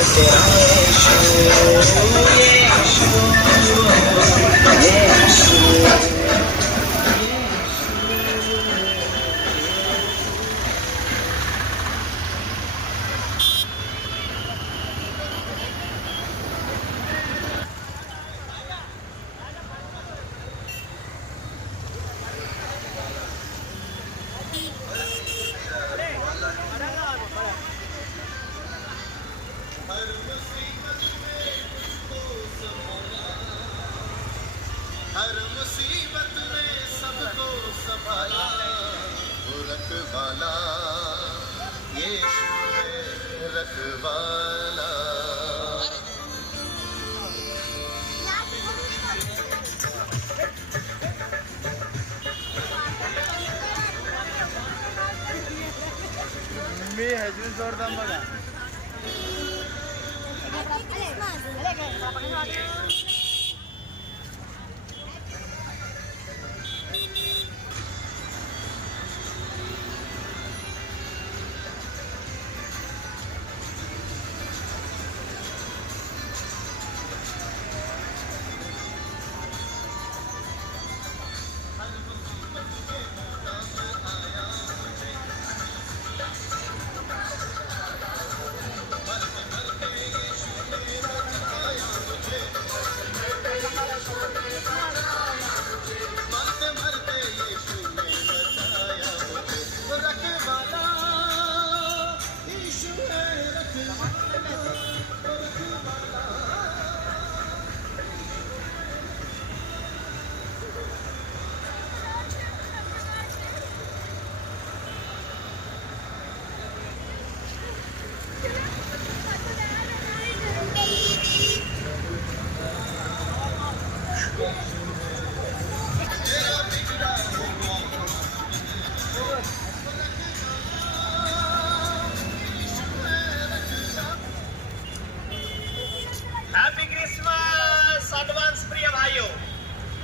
तेरा हर मुसीबत में सबको संभाला वो रखवाला यीशु है रखवाला। मी ह्याची जोरदार बघा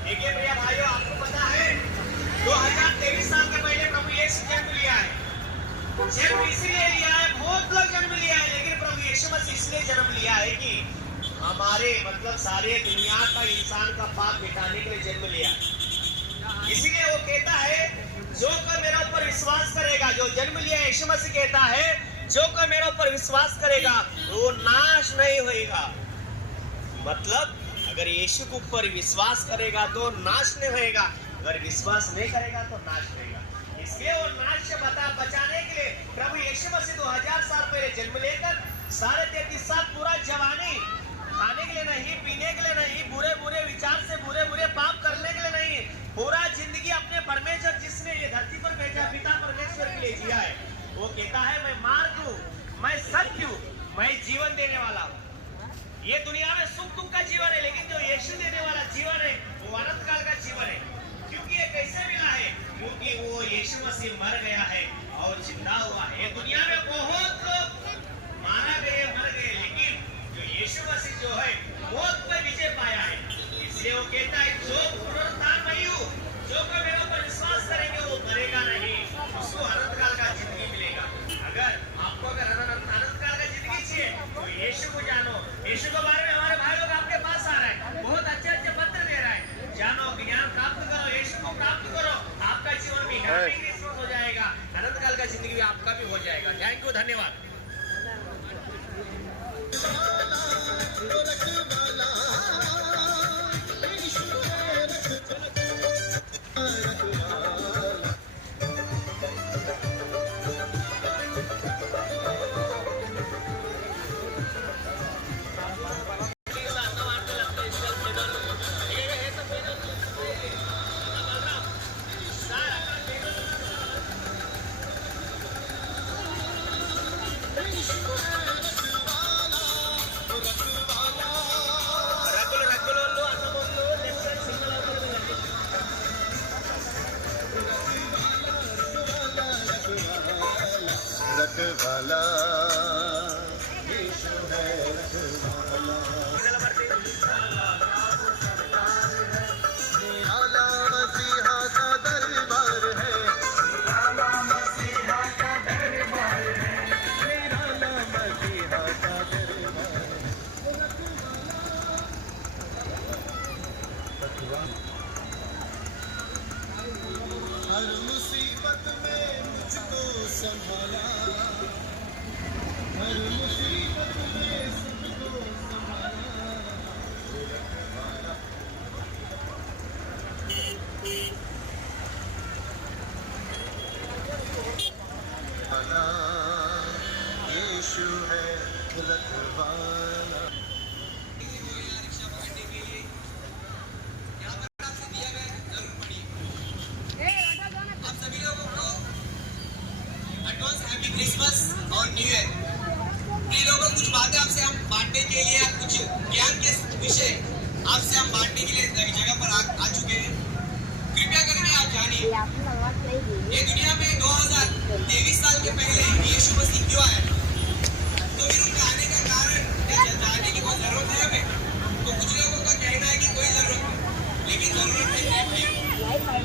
देखिए प्रिय भाइयों, आपको पता है 2023 साल के पहले प्रभु यीशु जन्म लिया है। जन्म इसलिए लिया है, बहुत लोग जन्म लिया है, लेकिन प्रभु यीशु मसीह इसलिए जन्म लिया है कि हमारे मतलब सारे दुनिया का इंसान का पाप मिटाने के लिए जन्म लिया है। इसीलिए वो कहता है जो कोई मेरे ऊपर विश्वास करेगा, जो जन्म लिया यीशु मसीह कहता है जो कोई मेरे ऊपर विश्वास करेगा वो नाश नहीं होएगा। मतलब अगर यीशु के ऊपर विश्वास करेगा तो नाश नहीं होएगा, अगर विश्वास नहीं करेगा तो नाश होएगा। इसलिए वो नाश से बचाने के लिए प्रभु यीशु मसीह 2000 साल पहले जन्म लेकर 33.5 साल पूरा जवानी, खाने के लिए नहीं, पीने के लिए नहीं, बुरे बुरे विचार से बुरे बुरे पाप करने के लिए नहीं, पूरा जिंदगी अपने परमेश्वर जिसने ये धरती पर भेजा पिता परमेश्वर के लिए जिया है। वो कहता है मैं मार्ग हूँ, मैं सत्य हूँ, मैं जीवन देने वाला हूँ। ये दुनिया में सुख दुख का जीवन है, लेकिन जो यीशु देने वाला जीवन है वो अनंत काल का जीवन है। क्योंकि ये कैसे मिला है? क्योंकि वो यीशु मसीह मर गया है और जिंदा हुआ है। ये दुनिया में बहुत लोग मारा गए, मर गए, लेकिन जो यीशु मसीह जो है मौत पर विजय पाया है। इसलिए वो कहता है जो पुनरुत्थान मैं हूँ, जो कोई मेरे ऊपर विश्वास करेंगे वो मरेगा नहीं, उसको अनंत काल का जिंदगी मिलेगा। अगर आपको अनंत काल का जिंदगी चाहिए तो यीशु को जानो। यीशु के बारे में हमारे भाई लोग आपके पास आ रहे हैं, बहुत अच्छे अच्छे पत्र दे रहे हैं। जानो, ज्ञान प्राप्त करो, यीशु को प्राप्त करो, आपका जीवन भी हो जाएगा, अनंत काल का जिंदगी भी आपका भी हो जाएगा। थैंक यू, धन्यवाद। रखवाला यीशु है रखवाला। निराला मसीहा का दरबार है, निराला मसीहा का दरबार है, निराला मसीहा का दरबार वाला। रिक्शा पकड़ने के लिए यहाँ पर आपसे दिया गया है, जरूर पढ़िए। आप सभी लोगों को एडवांस हैप्पी क्रिसमस और न्यू ईयर। ये लोगों कुछ बातें आपसे हम बांटने के लिए, कुछ ज्ञान के विषय आपसे हम बांटने के लिए जगह पर आ चुके हैं। कृपया करके आप जानिए ये दुनिया में 2023 साल के पहले यीशु मसीह क्यों आया, तो फिर उनके आने का कारण क्या जानने की कोई जरूरत है हमें? तो कुछ लोगों का कहना है कि कोई जरूरत नहीं, लेकिन जरूरत है।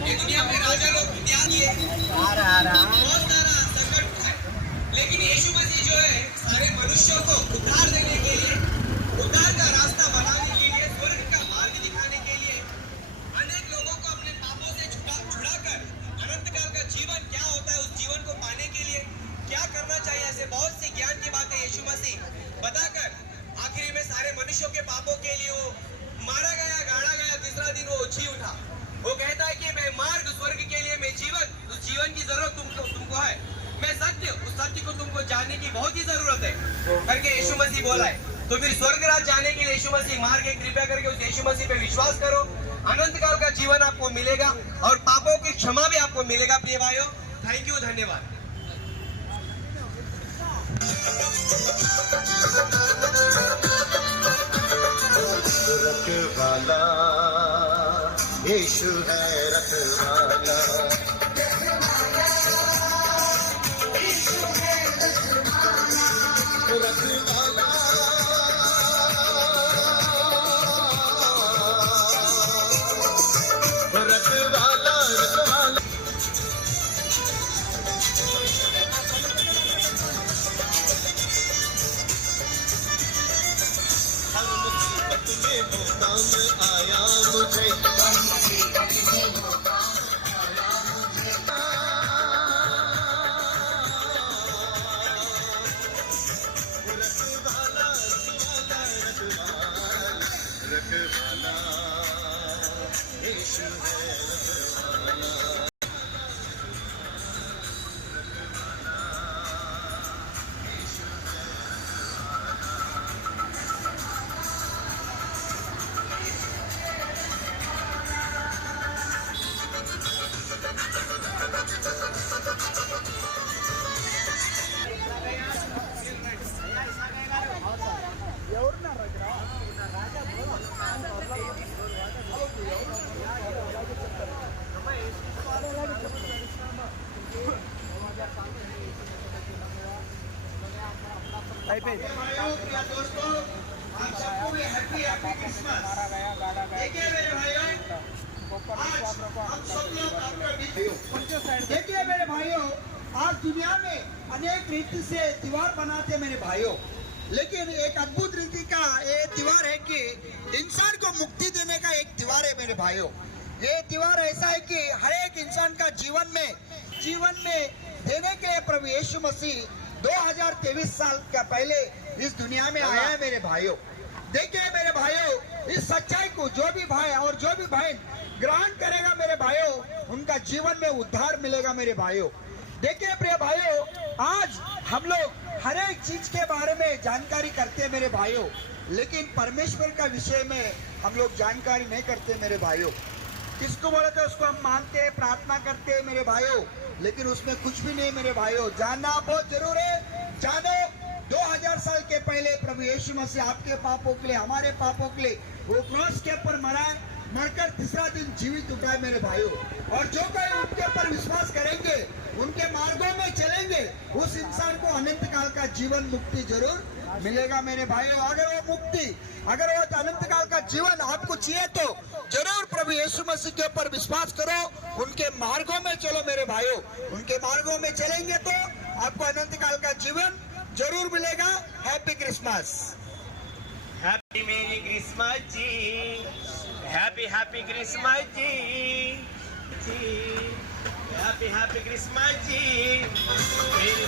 ये दुनिया में राजा लोग इतिहास किए, बहुत सारा संकट है, लेकिन यीशु मसीह जो है सारे मनुष्यों को उद्धार देने के लिए, उद्धार का रास्ता बनाने के लिए, स्वर्ग का मार्ग दिखाने के लिए, अनेक लोगों को अपने पापों से छुड़ाकर अनंत काल का जीवन क्या होता है उस जीवन को पाने के लिए क्या करना चाहिए, ऐसे बहुत सी ज्ञान की बातें यीशु मसीह बताकर आखिरी में सारे मनुष्यों के पापों के लिए वो मारा गया, गाड़ा गया, तीसरा दिन वो जी उठा। वो कहता है कि मैं मार्ग स्वर्ग के लिए, मैं जीवन, उस जीवन की जरूरत तुमको है, मैं सत्य, उस सत्य को तुमको जानने की बहुत ही जरूरत है करके यीशु मसीह बोला है। तो फिर स्वर्ग राज जाने के लिए यीशु मसीह मार्ग है, कृपया करके उस यीशु मसीह पे विश्वास करो, अनंत काल का जीवन आपको मिलेगा और पापों की क्षमा भी आपको मिलेगा। प्रिय भाइयों, थैंक यू, धन्यवाद। रखवाला यीशु है, रखवाला रखवाला रखवाला रखवाला। वो काम आया मुझे, रखवाला यीशु है, रखवाला। प्रिय दोस्तों, आप सबको भी हैप्पी हैप्पी क्रिसमस। देखिए मेरे भाइयों, आज हम सब लोग आपका देखिए मेरे भाइयों, आज दुनिया में अनेक रीति से त्योहार मनाते मेरे भाइयों, लेकिन एक अद्भुत रीति का ये त्योहार है कि इंसान को मुक्ति देने का एक त्योहार है मेरे भाइयों। ये त्योहार ऐसा है कि हर एक इंसान का जीवन में देने के लिए प्रभु यीशु मसीह 2023 साल का पहले इस दुनिया में आया है मेरे भाइयों। देखिए मेरे भाइयों, इस सच्चाई को जो भी भाई और जो भी बहन ग्रहण करेगा मेरे भाइयों, उनका जीवन में उद्धार मिलेगा मेरे भाइयों। देखिए प्रिय भाइयों, आज हम लोग हर एक चीज के बारे में जानकारी करते हैं मेरे भाइयों, लेकिन परमेश्वर का विषय में हम लोग जानकारी नहीं करते मेरे भाइयों। किसको बोले तो उसको हम मानते हैं, प्रार्थना करते हैं मेरे भाइयों, लेकिन उसमें कुछ भी नहीं मेरे भाइयों। जानना बहुत जरूर है। जानो 2000 साल के पहले प्रभु यीशु मसीह आपके पापों के लिए, हमारे पापों के लिए वो क्रॉस के ऊपर मरा, मरकर तीसरा दिन जीवित उठा है मेरे भाइयों। और जो कोई उनके ऊपर विश्वास करेंगे, उनके मार्गों में चलेंगे, उस इंसान को अनंत काल का जीवन मुक्ति जरूर मिलेगा मेरे भाइयों। अगर वो अनंत काल का जीवन आपको चाहिए तो जरूर प्रभु यीशु मसीह के ऊपर विश्वास करो, उनके मार्गों में चलो मेरे भाइयों। उनके मार्गों में चलेंगे तो आपको अनंत काल का जीवन जरूर मिलेगा। Happy Christmas. Happy merry Christmas जी, हैप्पी हैप्पी क्रिसमस जी, हैप्पी हैप्पी क्रिसमस जी मेरी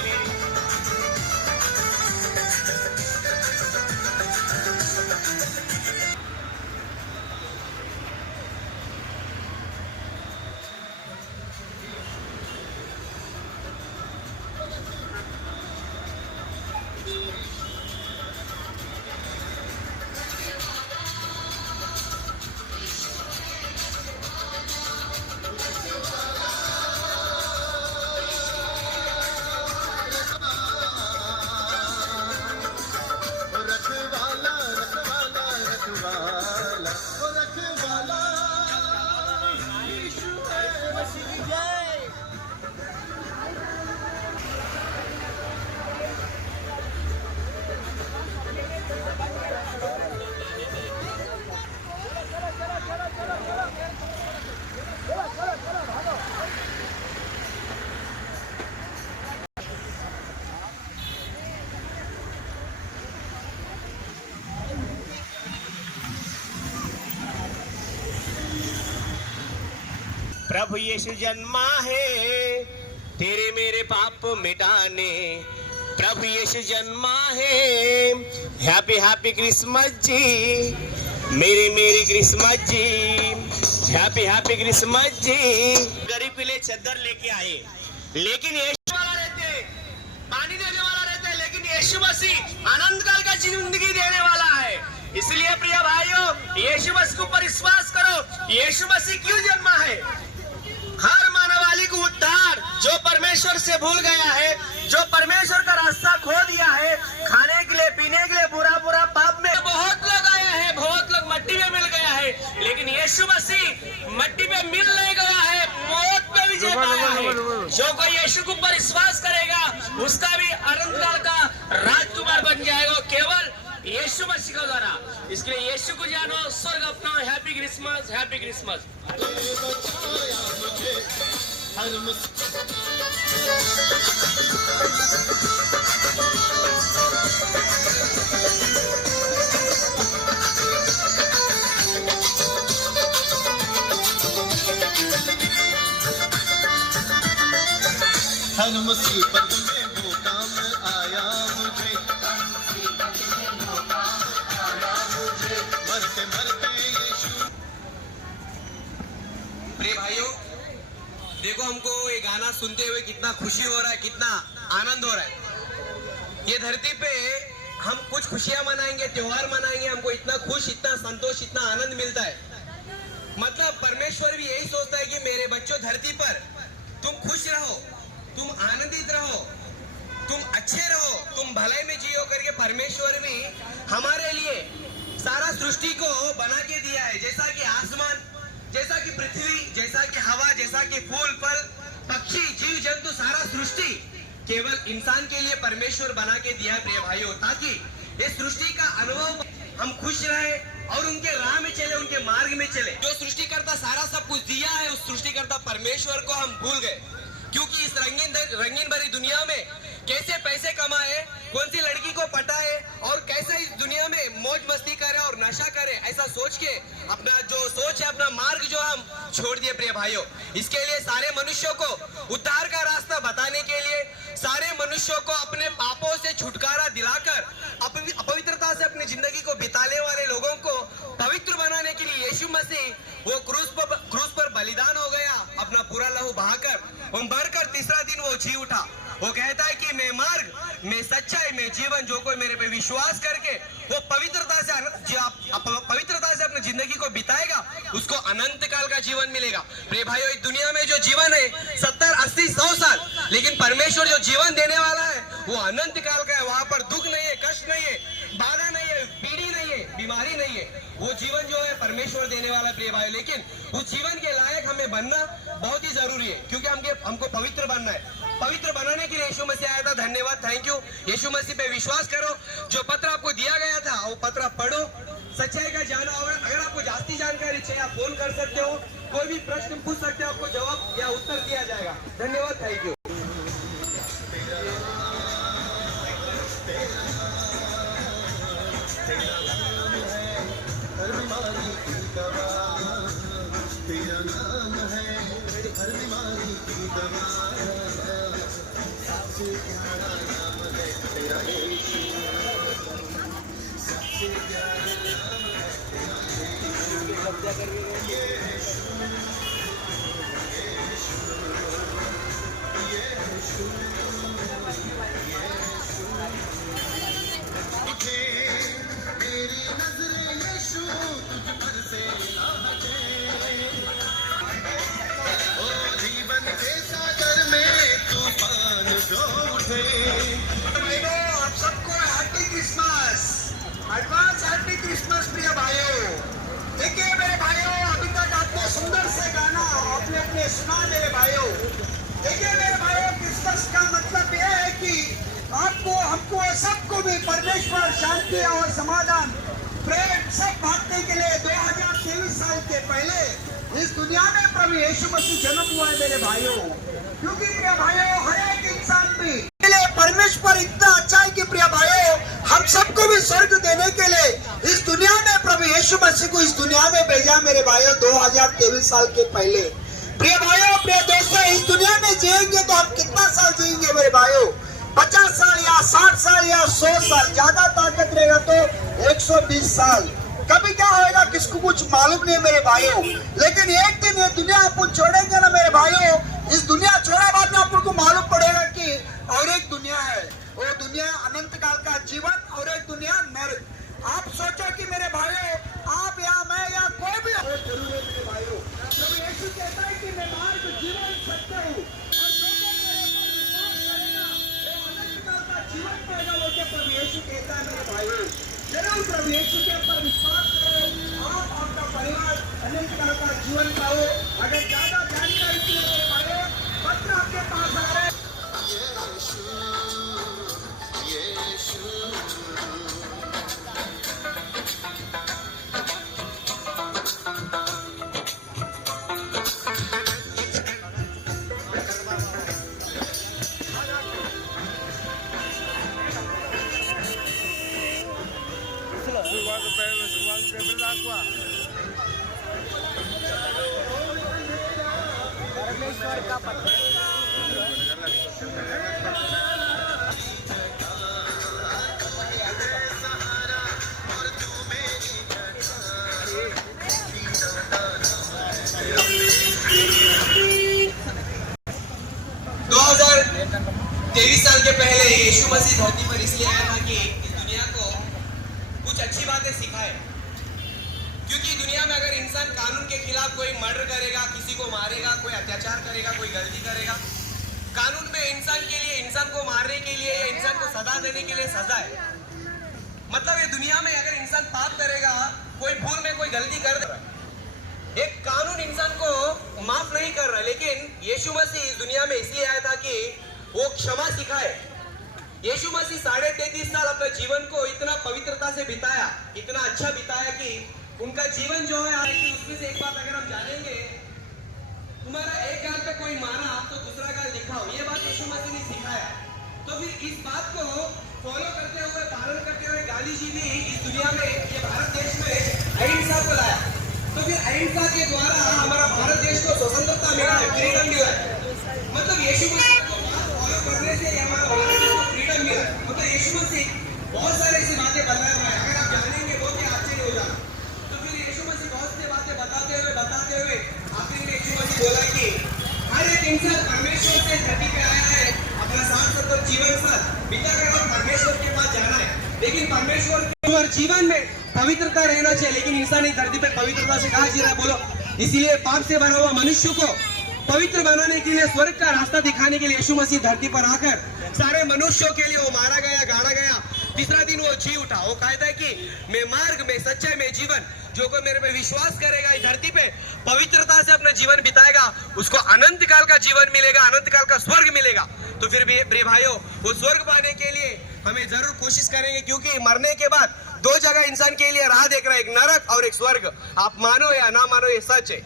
प्रभु यीशु जन्मा है तेरे मेरे पाप मिटाने, प्रभु यीशु जन्मा है। हैप्पी हैप्पी क्रिसमस जी, मेरी मेरी क्रिसमस जी, हैप्पी हैप्पी क्रिसमस जी। गरीब के लिए चद्दर लेके आए, लेकिन यीशु वाला रहते, पानी देने वाला रहता है, लेकिन यीशु मसीह अनंत काल का जिंदगी देने वाला है। इसलिए प्रिय भाइयों, यीशु मसीह के ऊपर विश्वास करो। यीशु मसीह क्यों जन्मा है? हर मानवाली को उद्धार, जो परमेश्वर से भूल गया है, जो परमेश्वर का रास्ता खो दिया है, खाने के लिए पीने के लिए बुरा बुरा पाप में बहुत लोग आए हैं, बहुत लोग मट्टी में मिल गया है, लेकिन यीशु मसीह मट्टी में मिल नहीं गया है, मौत पे विजय पाया है। जो कोई यीशु के ऊपर विश्वास करेगा उसका भी अनंत काल का राजकुमार बन जाएगा, केवल यीशु मसीह के द्वारा। इसके लिए यीशु को जानो, स्वर्ग अपना। Happy Christmas, happy Christmas. बचाया मुझे हर मुसीबत में वो काम आया मुझे, मरते मरते यीशु। प्रिय भाइयों, देखो हमको ये गाना सुनते हुए कितना खुशी हो रहा है, कितना आनंद हो रहा है। ये धरती पे हम कुछ खुशियां मनाएंगे, त्योहार मनाएंगे, हमको इतना खुश, इतना संतोष, इतना आनंद मिलता है। मतलब परमेश्वर भी यही सोचता है कि मेरे बच्चों, धरती पर तुम खुश रहो, तुम आनंदित रहो, तुम अच्छे रहो, तुम भलाई में जियो करके परमेश्वर भी हमारे लिए सारा सृष्टि को बना के दिया है। जैसा कि आसमान, जैसा कि पृथ्वी, जैसा कि हवा, जैसा कि फूल फल पक्षी जीव जंतु, सारा सृष्टि केवल इंसान के लिए परमेश्वर बना के दिया है प्रिय भाइयों, ताकि इस सृष्टि का अनुभव हम खुश रहे और उनके राह में चले, उनके मार्ग में चले। जो सृष्टिकर्ता सारा सब कुछ दिया है, उस सृष्टिकर्ता परमेश्वर को हम भूल गए, क्योंकि इस रंगीन भरी दुनिया में कैसे पैसे कमाए, कौन सी लड़की को पटाए और कैसे इस दुनिया में मौज मस्ती करे और नशा करे, ऐसा सोच के अपना जो सोच है, अपना मार्ग जो हम छोड़ दिए प्रिय भाइयों। इसके लिए सारे मनुष्यों को उद्धार का रास्ता बताने के लिए, सारे मनुष्यों को अपने पापों से छुटकारा दिलाकर अपवित्रता से अपनी जिंदगी को बिताने वाले लोगों को पवित्र बनाने के लिए यीशु मसीह वो क्रूस पर बलिदान हो गया, अपना पूरा लहू बहाकर, वो मरकर तीसरा दिन वो जी उठा। वो कहता है कि मैं मार्ग, मैं सच्चाई, मैं जीवन, जो कोई मेरे पे विश्वास करके वो पवित्रता से अपनी जिंदगी को बिताएगा, उसको अनंत काल का जीवन मिलेगा। प्रिय भाइयों, इस दुनिया में जो जीवन है 70, 80, 100 साल, लेकिन परमेश्वर जो जीवन देने वाला है वो अनंत काल का है। वहां पर दुख नहीं है, कष्ट नहीं है, बाधा नहीं है, पीढ़ी नहीं है, बीमारी नहीं है। वो जीवन जो है परमेश्वर देने वाला है प्रिय भाई। लेकिन उस जीवन के लायक हमें बनना बहुत ही जरूरी है, क्योंकि हमको पवित्र बनना है। पवित्र बनाने के लिए यीशु मसीह आया था। धन्यवाद, थैंक यू। यीशु मसीह पे विश्वास करो। जो पत्र आपको दिया गया था वो पत्र पढ़ो, सच्चाई का जाना। और अगर आपको जास्ती जानकारी चाहिए आप फोन कर सकते हो, कोई भी प्रश्न पूछ सकते हो, आपको जवाब या उत्तर दिया जाएगा। धन्यवाद, थैंक यू। हर बीमारी की दवा तेरा नाम है, हर बीमारी की दवा सबसे प्यारा नाम है तेरा यीशु, सबसे प्यारा नाम है तेरा यीशु, उठे मेरी नजरें यीशु तुझ पर से ना हटे, ओ जीवन के सागर में तूफान जो उठे। आप सबको happy Christmas, advance happy Christmas प्रिय भाइयों। देखिए मेरे भाइयों, अभी तक आपको सुंदर से गाना आपने अपने सुना मेरे भाइयों। देखिए मेरे भाइयों, क्रिसमस का मतलब यह है कि आपको, हमको, सबको भी परमेश्वर शांति और समाधान, प्रेम सब बांटने के लिए 2023 साल के पहले इस दुनिया में प्रभु यीशु मसीह जन्म हुआ है मेरे भाइयों। क्योंकि प्रिय भाइयों, हर एक इंसान भी परमेश्वर इतना अच्छा है कि प्रिय भाइयों, हम सबको भी स्वर्ग देने के लिए इस दुनिया में प्रभु यीशु मसीह को इस दुनिया में भेजा मेरे भाइयों 2023 साल के पहले। प्रिय भाइयों, प्रिय दोस्तों, इस दुनिया में जिएंगे तो हम कितना साल जिएंगे मेरे भाइयों? 50 साल या 60 साल या 100 साल, ज्यादा ताकत रहेगा तो 120 साल। कभी क्या होएगा किसको कुछ मालूम नहीं मेरे भाइयों। लेकिन एक दिन ये दुनिया अपन छोड़ेंगे ना मेरे भाइयों, इस दुनिया छोड़े बाद में अपन को मालूम पड़ेगा कि और एक दुनिया है, वो दुनिया अनंत काल का जीवन और एक दुनिया नरक। आप सोचो कि मेरे भाइयों, आप या मैं या कोई भी हो जरूर है मेरे भाइयों। जब यीशु कहता है कि मैं मार्ग जीवन सत्य हूँ और जो कोई मेरे पर विश्वास करेगा वो अनंत काल का जीवन पाएगा, वो क्या प्रभु यीशु कहता है मेरे भाइयों। जरूर प्रभु यीशु के ऊपर विश्वास करो, आप आपका परिवार अनंत काल का जीवन पाओ। अगर ज्यादा जानकारी के लिए मेरे भाइयों पत्र आपके पास आ रहे हैं। परमेश्वर का पत्र 2023 साल के पहले यीशु मसीह धरती पर इसलिए आया था कि इस दुनिया को कुछ अच्छी बातें सिखाए। क्योंकि दुनिया में अगर इंसान कानून के खिलाफ कोई मर्डर करेगा, किसी को मारेगा, कोई अत्याचार करेगा, कोई गलती करेगा, कानून में इंसान के लिए, इंसान को मारने के लिए या इंसान को सजा देने के लिए सजा है। मतलब ये दुनिया में अगर इंसान पाप करेगा, कोई भूल में कोई गलती कर दे, एक कानून इंसान को माफ नहीं कर रहा। लेकिन यीशु मसीह इस दुनिया में इसलिए आया था कि वो क्षमा सिखाए। यीशु मसीह 33.5 साल अपने जीवन को इतना पवित्रता से बिताया, इतना अच्छा बिताया कि उनका जीवन जो है कि उसमें से एक बात अगर हम जानेंगे, तुम्हारा एक गाल पे कोई मारा तो दूसरा गाल दिखाओ, ये बात यीशु मसीह ने सिखाया। तो फिर इस बात को फॉलो करते हुए, पालन करते हुए गांधी जी ने इस दुनिया में, ये भारत देश में अहिंसा को लाया। तो फिर अहिंसा के द्वारा हमारा भारत देश को स्वतंत्रता मिला है, फ्रीडम मिला है। मतलब यीशु मसीह को फॉलो करने से हमारा भारत देश को फ्रीडम मिला है। मतलब यीशु मसीह बहुत सारे ऐसी बातें बताया हुआ है, अगर आप जानेंगे बहुत ही आश्चर्य हो जाना। तो फिर यीशु मसीह बहुत सी बातें बताते हुए आखिर में यीशु मसीह बोला कि हर एक इंसान परमेश्वर से धरती पे आया है, अपना 60-70 जीवन साल बिताकर और परमेश्वर के पास जाना है। लेकिन परमेश्वर के जीवन में पवित्रता रहना चाहिए, लेकिन इंसान इस धरती पे पवित्रता से कहाँ जी रहा है बोलो। इसीलिए पाप से भरा हुआ मनुष्य को पवित्र बनाने के लिए, स्वर्ग का रास्ता दिखाने के लिए यीशु मसीह धरती पर आकर सारे मनुष्यों के लिए वो मारा गया, गाड़ा गया, तीसरा दिन वो जी उठा। वो कहता है कि मैं मार्ग में, सच्चाई में, जीवन, जो कोई मेरे पे विश्वास करेगा, इस धरती पे पवित्रता से अपना जीवन बिताएगा, उसको अनंत काल का जीवन मिलेगा, अनंत काल का स्वर्ग मिलेगा। तो फिर भी प्रिय भाइयों, वो स्वर्ग पाने के लिए हमें जरूर कोशिश करेंगे, क्योंकि मरने के बाद दो जगह इंसान के लिए राह देख रहा है, एक नरक और एक स्वर्ग। आप मानो या ना मानो, ये सच है।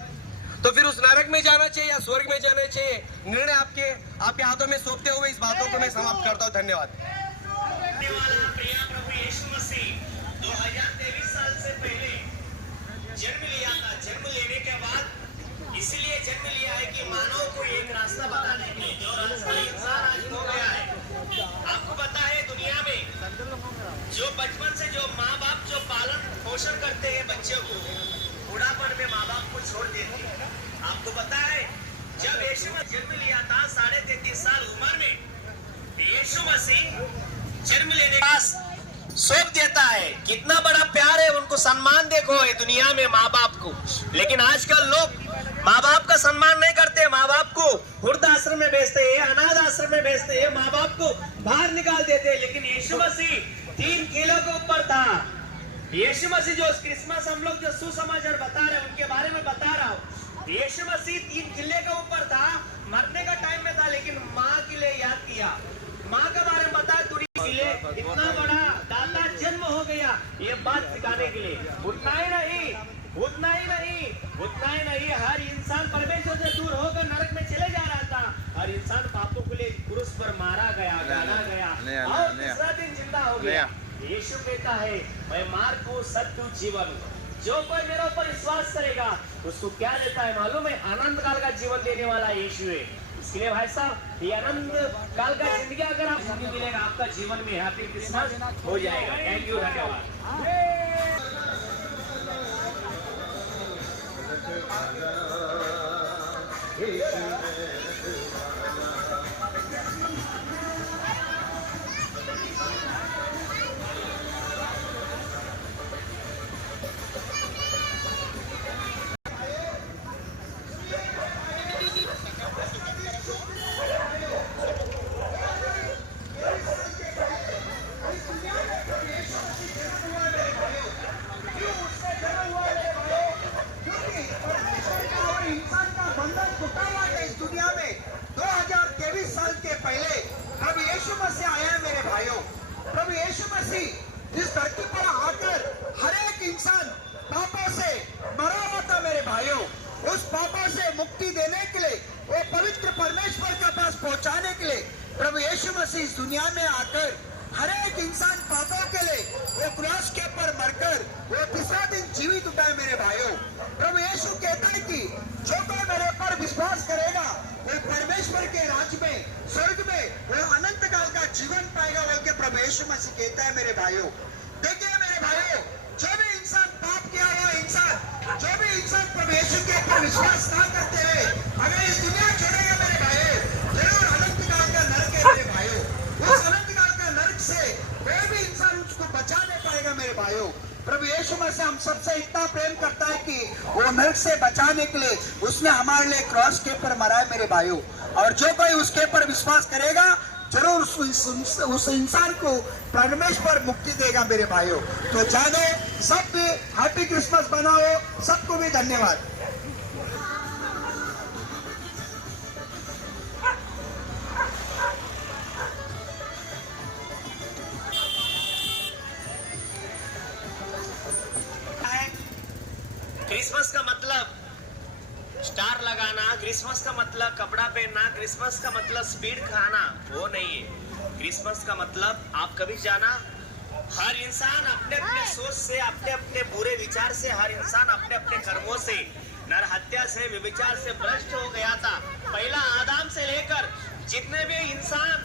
तो फिर उस नरक में जाना चाहिए या स्वर्ग में जाना चाहिए, निर्णय आपके हाथों में सौंपते हुए इस बातों को मैं समाप्त करता हूँ। धन्यवाद। प्रिय प्रभु यीशु मसीह 2023 साल से पहले जन्म लिया था। जन्म लेने के बाद इसलिए जन्म लिया है कि मानव को एक रास्ता बताने के लिए, जो रास्ता इंसान आज हो गया है। आपको पता है दुनिया में जो बचपन से जो माँ बाप जो पालन पोषण करते हैं बच्चों को, बुढ़ापन में माँ बाप को छोड़ देते हैं। आपको पता है जब यीशु मसीह जन्म लिया था 33.5 साल उम्र में, यीशु मसीह जन्म लेने का सौंप देता है। कितना बड़ा प्यार है, उनको सम्मान देखो है दुनिया में माँ बाप को। लेकिन आजकल लोग माँ बाप का सम्मान नहीं करते, माँ बाप को वृद्धाश्रम में भेजते हैं, अनाथ आश्रम में भेजते हैं, माँ बाप को बाहर निकाल देते हैं। लेकिन यीशु मसीह 3 किलो के ऊपर था। यीशु मसीह जो क्रिसमस हम लोग जो सुसमाचार बता रहे हैं, उनके बारे में बता रहा हूँ। यीशु मसीह 3 किले के ऊपर था, मरने का टाइम में था, लेकिन माँ के लिए याद किया, माँ के बारे में बताया। इतना बड़ा दाता जन्म हो गया, ये बात सिखाने के लिए। उतना ही नहीं, हर इंसान परमेश्वर से दूर होकर नरक में चले जा रहा था। हर इंसान पापों के लिए क्रूस पर मारा गया, गाड़ा गया और तीसरा दिन जिंदा हो गया। यीशु कहता है मैं मार्ग को, सत्य, जीवन, जो कोई मेरे ऊपर विश्वास करेगा उसको क्या देता है मालूम है? आनंद काल का जीवन देने वाला यीशु है। इसके लिए भाई साहब, ये आनंद काल का जिंदगी अगर आप जिंदगी मिलेगा, आपका जीवन में हैप्पी क्रिसमस हो जाएगा। थैंक यू, धन्यवाद। इंसान का बंधन टूटा हुआ है इस दुनिया में। 2023 साल के पहले प्रभु यीशु मसीह आया है मेरे भाइयों। प्रभु यीशु मसीह इस धरती पर आकर हर एक इंसान पापों से मरा हुआ था मेरे भाइयों। उस पापों से मुक्ति देने के लिए, वो पवित्र परमेश्वर के पास पहुंचाने के लिए प्रभु यीशु मसीह इस दुनिया में आकर हर एक इंसान पापों के लिए वो क्रॉस के ऊपर मरकर वो तीसरा दिन जीवित उठा है मेरे भाइयों। प्रभु यीशु कहता है कि जो कोई मेरे पर विश्वास करेगा वो परमेश्वर के राज्य में, स्वर्ग में वो अनंत काल का जीवन पाएगा बोल के प्रभु यीशु मसीह कहता है मेरे भाइयों। देखिए मेरे भाइयों, जो भी इंसान पाप किया हुआ इंसान, जो भी इंसान प्रभु यीशु के ऊपर विश्वास ना करते हुए अगर इस दुनिया छोड़ेगा मेरे भाइयों, जरूर अनंत काल का नरक है मेरे भाइयों। उस अनंत काल का नरक से कोई भी इंसान उसको बचा नहीं पाएगा मेरे भाइयों। प्रभु यीशु मसीह हम सबसे इतना प्रेम करता है कि वो नरक से बचाने के लिए उसने हमारे लिए क्रॉस के ऊपर मरा है मेरे भाइयों। और जो कोई उसके ऊपर विश्वास करेगा जरूर उस इंसान को परमेश्वर मुक्ति देगा मेरे भाइयों। तो जानो, सब भी हैप्पी क्रिसमस बनाओ, सबको भी धन्यवाद। क्रिसमस का मतलब स्टार लगाना, क्रिसमस का मतलब कपड़ा पहनना, क्रिसमस का मतलब स्पीड खाना, वो नहीं है। क्रिसमस का मतलब आप कभी जाना, हर इंसान अपने अपने सोच से, अपने अपने बुरे विचार से, हर इंसान अपने अपने कर्मों से, नरहत्या से, व्यभिचार से भ्रष्ट हो गया था। पहला आदम से लेकर जितने भी इंसान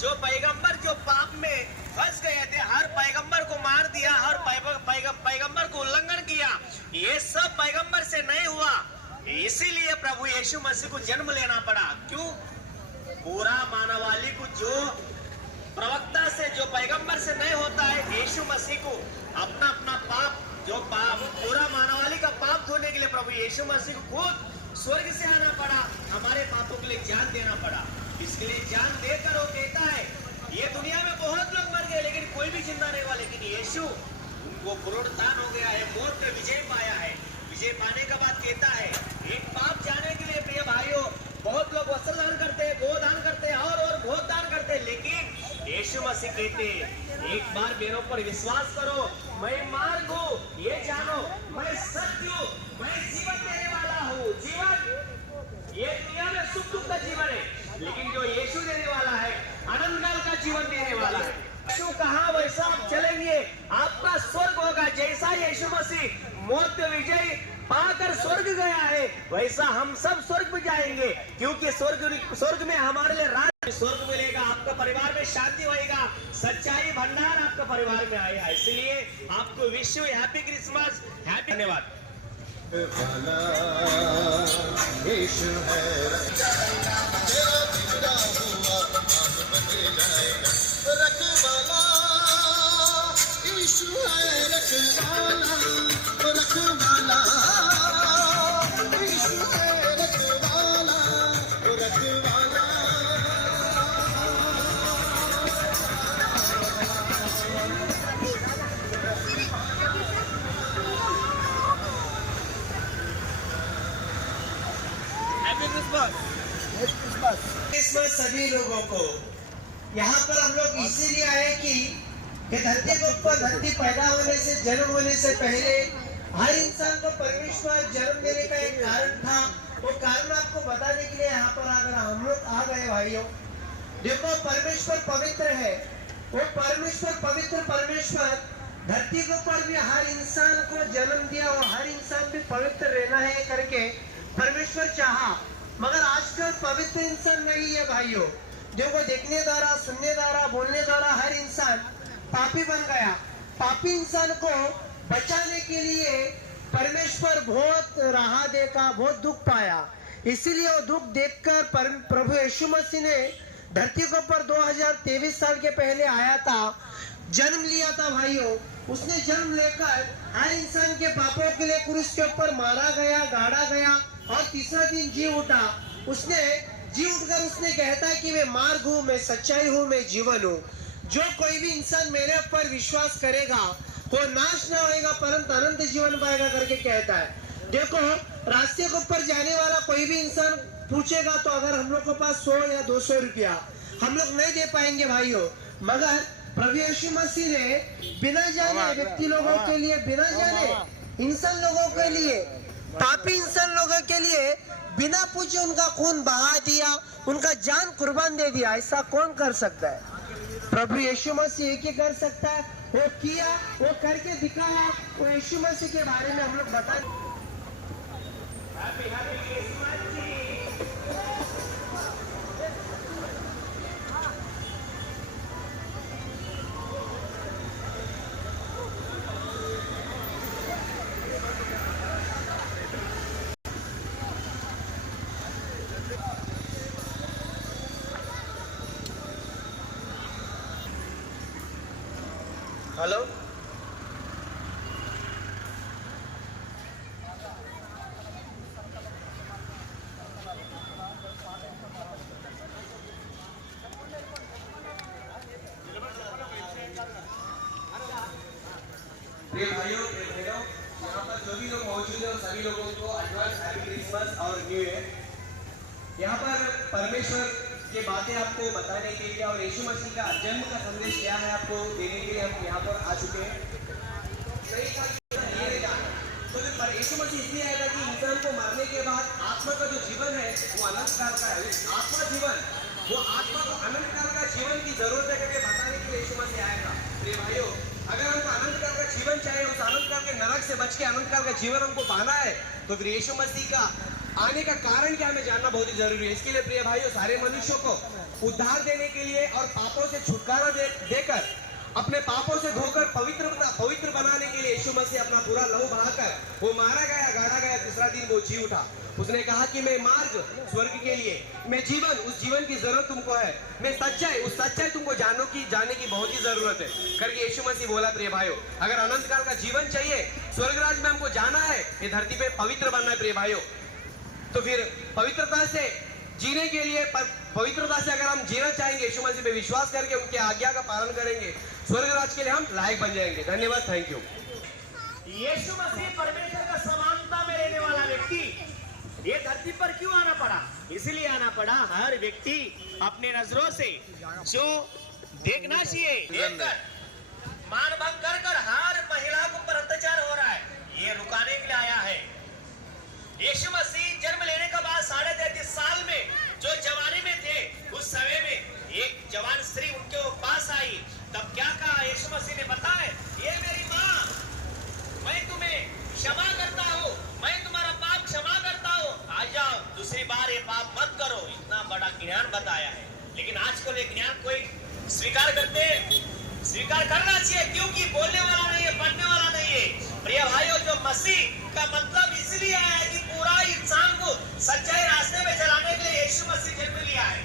जो पैगंबर जो पाप में फंस गए थे, हर पैगंबर को मार दिया, हर पैगंबर को उल्लंघन किया, ये सब पैगंबर से नहीं हुआ। इसीलिए प्रभु यीशु मसीह को जन्म लेना पड़ा। क्यों? पूरा मानवाली को जो प्रवक्ता से, जो पैगंबर से नहीं होता है, यीशु मसीह को अपना अपना पाप, जो पाप पूरा मानवाली का पाप धोने के लिए प्रभु यीशु मसीह को खुद स्वर्ग से आना पड़ा, हमारे पापों के लिए जान देना पड़ा। इसके लिए जान देकर वो कहता है, ये दुनिया में बहुत लोग मर गए लेकिन कोई भी जिंदा नहीं हुआ, लेकिन यीशु उनको पुनरुत्थान हो गया है, मौत पे विजय पाया है। विजय पाने के बाद कहता है, एक पाप जाने के लिए प्रिय भाइयों, बहुत लोग वस्त्र दान करते हैं, गोदान करते हैं और बहुत दान करते हैं, लेकिन यीशु मसीह कहते हैं, एक बार मेरे ऊपर विश्वास करो, मैं मार्ग हूँ, ये जानो, मैं सत्य हूँ, मैं जीवन देने वाला हूँ। जीवन ये दुनिया में सुख दुख का जीवन है, लेकिन जो यीशु देने वाला है, अनंत काल का जीवन देने वाला है। यीशु कहा वैसा आप चलेंगे, आपका स्वर्ग होगा। जैसा यीशु मसीह मौत पे विजय पाकर स्वर्ग गया है, वैसा हम सब स्वर्ग में जाएंगे, क्योंकि स्वर्ग में हमारे लिए राज, स्वर्ग मिलेगा, आपका परिवार में शांति होएगा, सच्चाई भंडार आपका परिवार में आएगा। इसलिए आपको wish you happy Christmas, happy. धन्यवाद। यीशु है रखवाला, यीशु है रखवाला, रखवाला, यीशु है रखवाला, रखवाला। क्रिसमस सभी लोगों को। यहाँ पर हम लोग इसीलिए आए कि धरती के ऊपर, धरती पैदा होने से, जन्म होने से पहले हर इंसान को परमेश्वर जन्म देने का एक कारण था। वो कारण आपको बताने के लिए यहाँ पर अगर हम लोग आ गए भाइयों, देखो परमेश्वर पवित्र है। वो परमेश्वर, पवित्र परमेश्वर धरती के ऊपर भी हर इंसान को जन्म दिया और हर इंसान भी पवित्र रहना है करके परमेश्वर चाहा, मगर आजकल पवित्र इंसान नहीं है भाइयों। देखो, देखने द्वारा, सुनने द्वारा, बोलने द्वारा हर इंसान पापी बन गया। पापी इंसान को बचाने के लिए परमेश्वर बहुत राह देखा, बहुत दुख पाया। इसीलिए वो दुख देखकर प्रभु यीशु मसीह ने धरती के ऊपर 2023 साल के पहले आया था, जन्म लिया था भाइयों। उसने जन्म लेकर हर इंसान के पापों के लिए क्रूस के ऊपर मारा गया, गाड़ा गया और तीसरा दिन जी उठा। उसने जी उठकर उसने कहता है कि मैं मार्ग हूँ, मैं सच्चाई हूँ, मैं जीवन हूँ। जो कोई भी इंसान मेरे ऊपर विश्वास करेगा वो नाश न होएगा परंतु अनंत जीवन पाएगा करके कहता है। देखो, रास्ते के ऊपर जाने वाला कोई भी इंसान पूछेगा तो अगर हम लोग के पास 100 या 200 रुपया हम लोग नहीं दे पाएंगे भाइयों, मगर प्रभु यीशु मसीह ने बिना जाने व्यक्ति लोगों के लिए, बिना जाने इंसान लोगों के लिए, पापी इंसान लोगों के लिए बिना पूछे उनका खून बहा दिया, उनका जान कुर्बान दे दिया। ऐसा कौन कर सकता है? प्रभु यीशु मसीह एक ही कर सकता है। वो किया, वो करके दिखाया। वो यीशु मसीह के बारे में हम लोग बताएं। हेलो, प्रिय भाइयों, प्रिय बहनों, यहाँ पर जो भी लोग मौजूद हैं सभी लोगों को एडवांस हैप्पी क्रिसमस और न्यू ईयर। यहाँ पर परमेश्वर ये बातें आपको बताने के लिए और यीशु मसीह का जन्म का संदेश क्या है आपको देने के लिए हम यहाँ पर आ चुके हैं। तो यीशु मसीह इसलिए आएगा कि इंसान को मरने के बाद आत्मा का जो जीवन है वो अनंत काल का है। आत्मा जीवन, वो आत्मा को अनंत काल का जीवन की जरूरत है करके बताने के लिए यीशु मसीह आएगा। प्रिय भाइयों, अगर हमको अनंत काल का जीवन चाहिए, उस अनंत काल के नरक से बच के अनंत काल का जीवन हमको पाना है, तो फिर यीशु मसीह का आने का कारण क्या हमें जानना बहुत ही जरूरी है। इसके लिए प्रिय भाइयों, सारे मनुष्यों को उद्धार देने के लिए और पापों से छुटकारा देकर अपने पापों से धोकर पवित्र बनाने के लिए यीशु मसीह अपना पूरा लहू बहाकर वो मारा गया, गाड़ा गया, तीसरा दिन वो जी उठा। उसने कहा कि मैं मार्ग स्वर्ग के लिए, मैं जीवन, उस जीवन की जरूरत तुमको है, मैं सच्चाई, उस सच्चाई तुमको जाने की बहुत ही जरूरत है करके यीशु मसीह बोला। प्रिय भाइयों, अगर अनंत काल का जीवन चाहिए, स्वर्ग राज में हमको जाना है, ये धरती पे पवित्र बनना है प्रिय भाइयों, तो फिर पवित्रता से जीने के लिए, पवित्रता से अगर हम जीना चाहेंगे, यीशु मसीह पे विश्वास करके उनके आज्ञा का पालन करेंगे, स्वर्ग राज के लिए हम लायक बन जाएंगे। धन्यवाद, थैंक यू। यीशु मसीह परमेश्वर का समानता में रहने वाला व्यक्ति ये धरती पर क्यों आना पड़ा? इसलिए आना पड़ा, हर व्यक्ति अपने नजरों से जो देखना चाहिए देखकर मान भंग कर हर महिला के ऊपर अत्याचार हो रहा है, ये रुकाने के लिए आया है। यीशु मसीह जन्म लेने के बाद 33.5 साल में जो जवानी में थे, उस समय में एक जवान स्त्री उनके पास आई, तब क्या कहा यीशु मसीह ने? बताए, ये मेरी माँ, मैं तुम्हें क्षमा करता हूँ, मैं तुम्हारा पाप क्षमा करता हूँ, आ जाओ, दूसरी बार ये पाप मत करो। इतना बड़ा ज्ञान बताया है, लेकिन आजकल ये ज्ञान कोई स्वीकार करना चाहिए, क्योंकि बोलने वाला नहीं है, पढ़ने वाला नहीं है। प्रिय भाइयों, जो मसीह का मतलब इसलिए आया है कि पूरा इंसान को सच्चाई रास्ते में चलाने के लिए यीशु मसीह जन्म लिया है।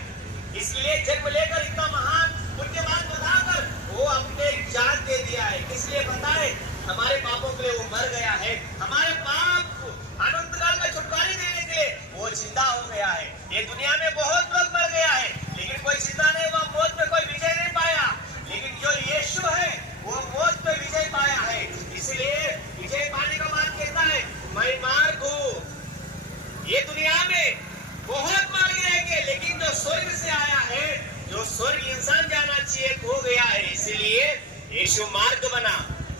इसलिए जन्म लेकर इतना महान पुण्यवान बताकर वो अपने जान दे दिया है। इसलिए बताए, हमारे पापों के लिए वो मर गया है, हमारे पाप को अनंत काल में छुटकारा देने के लिए वो जिंदा हो गया है। ये दुनिया में बहुत लोग मर गया है, लेकिन कोई जिंदा नहीं हुआ, मौत पे कोई विजय नहीं पाया, लेकिन जो यीशु है वो मौत पे विजय पाया है। इसलिए विजय पाने का मान कहता है, मैं मार्ग हूँ। ये दुनिया में बहुत मार्ग रहेंगे, लेकिन जो स्वर्ग से आया है, जो स्वर्ग इंसान जाना चाहिए, हो गया है। इसीलिए यीशु मार्ग बना,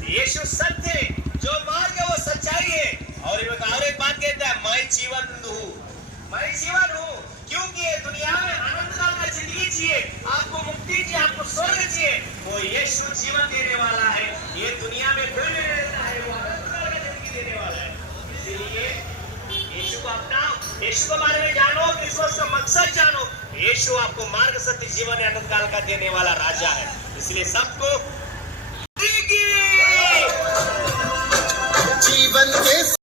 यीशु सत्य है, जो मार्ग है वो सच्चाई है। और एक बात कहता है, मैं जीवन हूँ, मैं जीवन हूँ, क्योंकि ये दुनिया में अनंत काल का जिंदगी चाहिए, आपको मुक्ति चाहिए, आपको स्वर्ग चाहिए, वो यीशु जीवन देने वाला है। ये दुनिया में कोई नहीं रहता है, वो अनंत काल का जिंदगी देने वाला है। इसीलिए यीशु को अपनाओ, यीशु के बारे में जानो, क्रिसमस का मकसद जानो। यीशु आपको मार्ग, सत्य, जीवन, अनंत काल का देने वाला राजा है। इसलिए सबको जीवन के